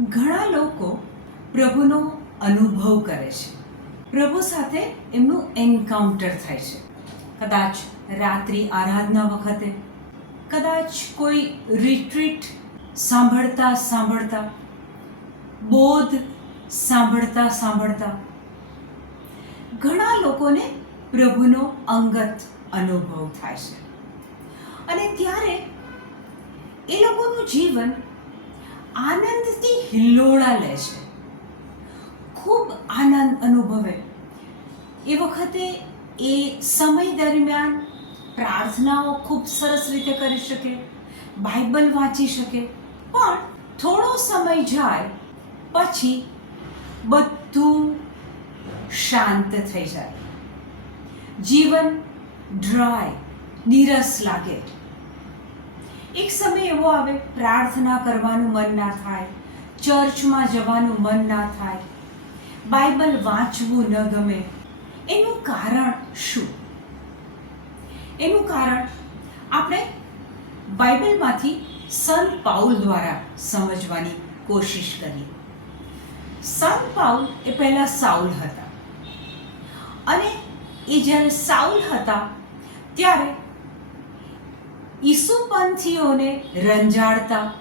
ઘણા લોકો પ્રભુનો અનુભવ કરે છે. પ્રભુ સાથે એમનું એન્કાઉન્ટર થાય છે. કદાચ રાત્રિ આરાધના વખતે, કદાચ કોઈ રિટ્રીટ સાંભળતા સાંભળતા, બોધ સાંભળતા સાંભળતા, ઘણા લોકોને પ્રભુનો અંગત અનુભવ થાય છે. અને ત્યારે એ લોકોનું જીવન આનંદથી હિલ્લોળા લે છે. ખૂબ આનંદ અનુભવે. એ વખતે એ સમય દરમિયાન પ્રાર્થનાઓ ખૂબ સરસ રીતે કરી શકે, બાઇબલ વાંચી શકે, પણ થોડો સમય જાય પછી બધું શાંત થઈ જાય. જીવન ડ્રાય, નીરસ લાગે. એક સમય એવો આવે, પ્રાર્થના કરવાનું મન ના થાય, ચર્ચમાં જવાનું મન ના થાય. બાઇબલ વાંચવું ન ગમે. એનું કારણ શું? એનું કારણ આપણે બાઇબલમાંથી સંત પાઉલ દ્વારા સમજવાની કોશિશ કરીએ. સંત પાઉલ એ પહેલા સાઉલ હતા. અને એ જ્યારે સાઉલ હતા, ત્યારે ઈસુપંથીઓને રંજાડતા,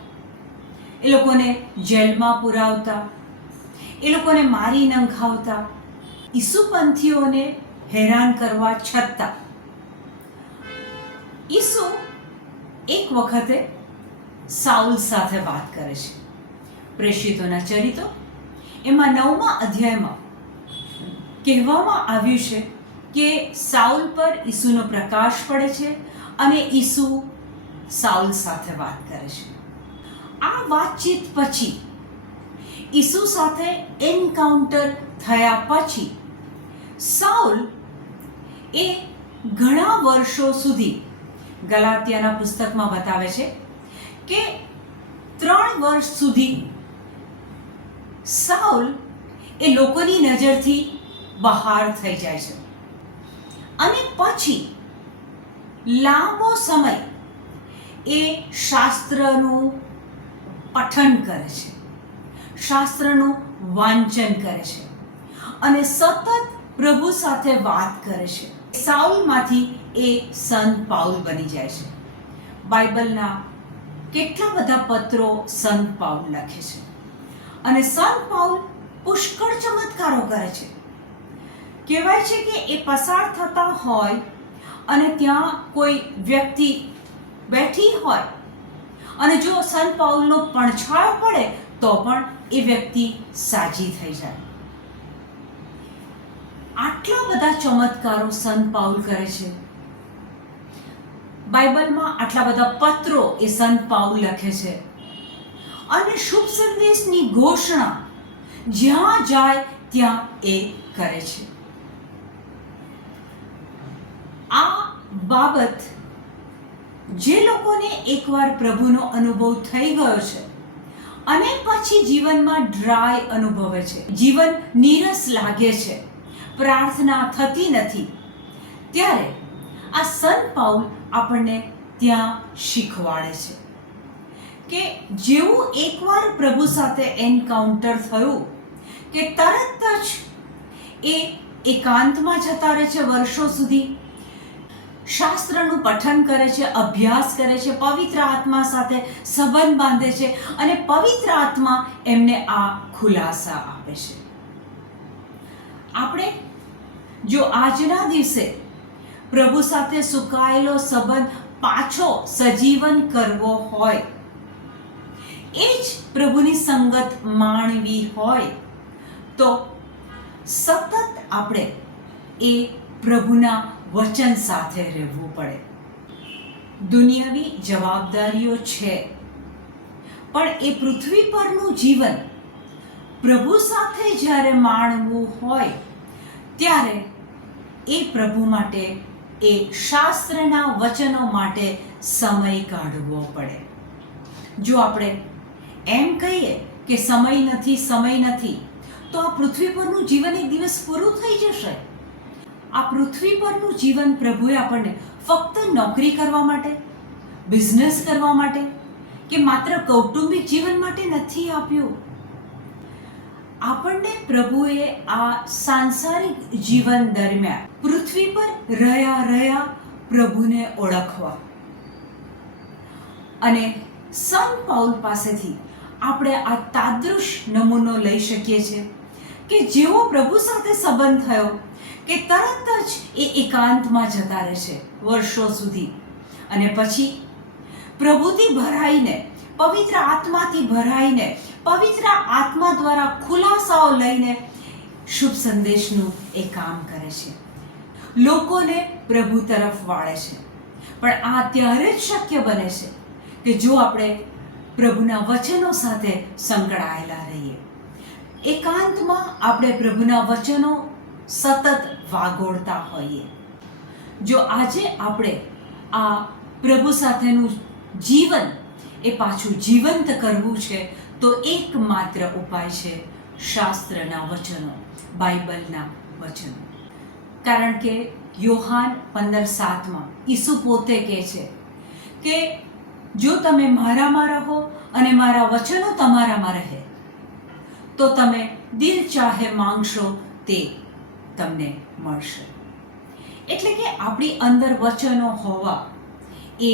એ લોકોને જેલમાં પુરાવતા, એ લોકોને મારી નંખાવતા ઈસુપંથીઓને હેરાન કરવા છતાં. ઈસુ એક વખતે સાઉલ સાથે વાત કરે છે. પ્રેષિતોના ચરિત્રો એમાં નવમા અધ્યાયમાં કહેવામાં આવ્યું છે કે સાઉલ પર ઈસુનો પ્રકાશ પડે છે અને ઈસુ સાઉલ સાથે વાત કરે છે. આ વાતચીત પછી ઈસુ સાથે એન્કાઉન્ટર થયા પછી સાઉલ એ ઘણા વર્ષો સુધી ગલાતિયાના પુસ્તકમાં બતાવે છે કે ત્રણ વર્ષ સુધી સાઉલ એ લોકોની નજરથી બહાર થઈ જાય છે. અને પછી લાંબો સમય એ શાસ્ત્રનું પઠન કરે છે. શાસ્ત્રનું વાંચન કરે છે. અને સતત પ્રભુ સાથે વાત કરે છે. સાઉલમાંથી એ સંત પાઉલ બની જાય છે. બાઇબલના કેટલા બધા પત્રો સંત પાઉલ લખે છે. અને સંત પાઉલ પુષ્કળ ચમત્કારો કરે છે. કહેવાય છે કે એ પસાર થતા હોય અને ત્યાં કોઈ વ્યક્તિ બેઠી હોય અને જો સન પાઉલનો પડછાયો પડે, તો પણ એ વ્યક્તિ સાજી થઈ જાય. આટલા બધા ચમત્કારો સન પાઉલ કરે છે. બાઇબલમાં આટલા બધા પત્રો એ સન પાઉલ લખે છે. અને શુભ સંદેશની ઘોષણા જ્યાં જાય ત્યાં એ કરે છે આ બાબત જે લોકોને એકવાર પ્રભુનો અનુભવ થઈ ગયો છે, અને પછી જીવનમાં ડ્રાય અનુભવે છે. જીવન નીરસ લાગે છે, પ્રાર્થના થતી નથી. ત્યારે આ સન પાઉલ આપણને ત્યાં શીખવાડે છે કે જેવું એકવાર પ્રભુ સાથે એન્કાઉન્ટર થયું કે તરત જ એ એકાંતમાં જતા રહે છે વર્ષો સુધી. શાસ્ત્રનું પઠન કરે છે, અભ્યાસ કરે છે, પવિત્ર આત્મા સાથે સંબંધ બાંધે છે અને પવિત્ર આત્મા એમને આ ખુલાસા આપે છે. આપણે જો આજના દિવસે પ્રભુ સાથે સુકાયેલો સંબંધ પાછો સજીવન કરવો હોય, એ જ પ્રભુની સંગત માણવી હોય, તો સતત આપણે એ પ્રભુના વચન સાથે રહેવું પડે. દુનિયાવી જવાબદારીઓ છે. પણ એ પૃથ્વી પરનું જીવન પ્રભુ સાથે જ્યારે માણવું હોય, ત્યારે એ પ્રભુ માટે, એ શાસ્ત્રના વચનો માટે સમય કાઢવો પડે. જો આપણે એમ કહીએ કે સમય નથી સમય નથી, તો આ પૃથ્વી પરનું જીવન એક દિવસ પૂરું થઈ જશે. આ પૃથ્વી પરનું જીવન પ્રભુએ આપણને ફક્ત નોકરી કરવા માટે બિઝનેસ કરવા માટે કે માત્ર કૌટુંબિક જીવન માટે નથી આપ્યું. આપણને પ્રભુએ આ સાંસારિક જીવન દરમિયાન પૃથ્વી પર રહ્યા રહ્યા પ્રભુને ઓળખવા. અને સન પાઉલ પાસેથી આપણે આ તાદૃશ નમૂનો લઈ શકીએ છીએ કે જેવો પ્રભુ સાથે સંબંધ થયો કે તરત જ એ એકાંતમાં જતા રહે છે વર્ષો સુધી. અને પછી પ્રભુથી ભરાઈને, પવિત્ર આત્માથી ભરાઈને, પવિત્ર આત્મા દ્વારા ખુલાસાઓ લઈને શુભ સંદેશનું એ કામ કરે છે. લોકોને પ્રભુ તરફ વાળે છે. પણ આ ત્યારે જ શક્ય બને છે કે જો આપણે પ્રભુના વચનો સાથે સંકળાયેલા રહીએ. એકાંતમાં આપણે પ્રભુના વચનો સતત વાગોળતા હોઈએ. જો આજે આપણે આ પ્રભુ સાથેનું જીવન, એ પાછું જીવંત કરવું છે, તો એકમાત્ર ઉપાય છે શાસ્ત્રના વચનો, બાઇબલના વચનો. કારણ કે યોહાન પંદર સાતમાં ઈસુ પોતે કહે છે કે જો તમે મારામાં રહો અને મારા વચનો તમારામાં રહે, તો તમે દિલ ચાહે માંગશો તે તમને મળશે. એટલે કે આપણી અંદર વચનો હોવા એ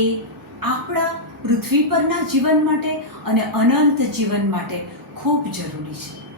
આપણા પૃથ્વી પરના જીવન માટે અને અનંત જીવન માટે ખૂબ જરૂરી છે.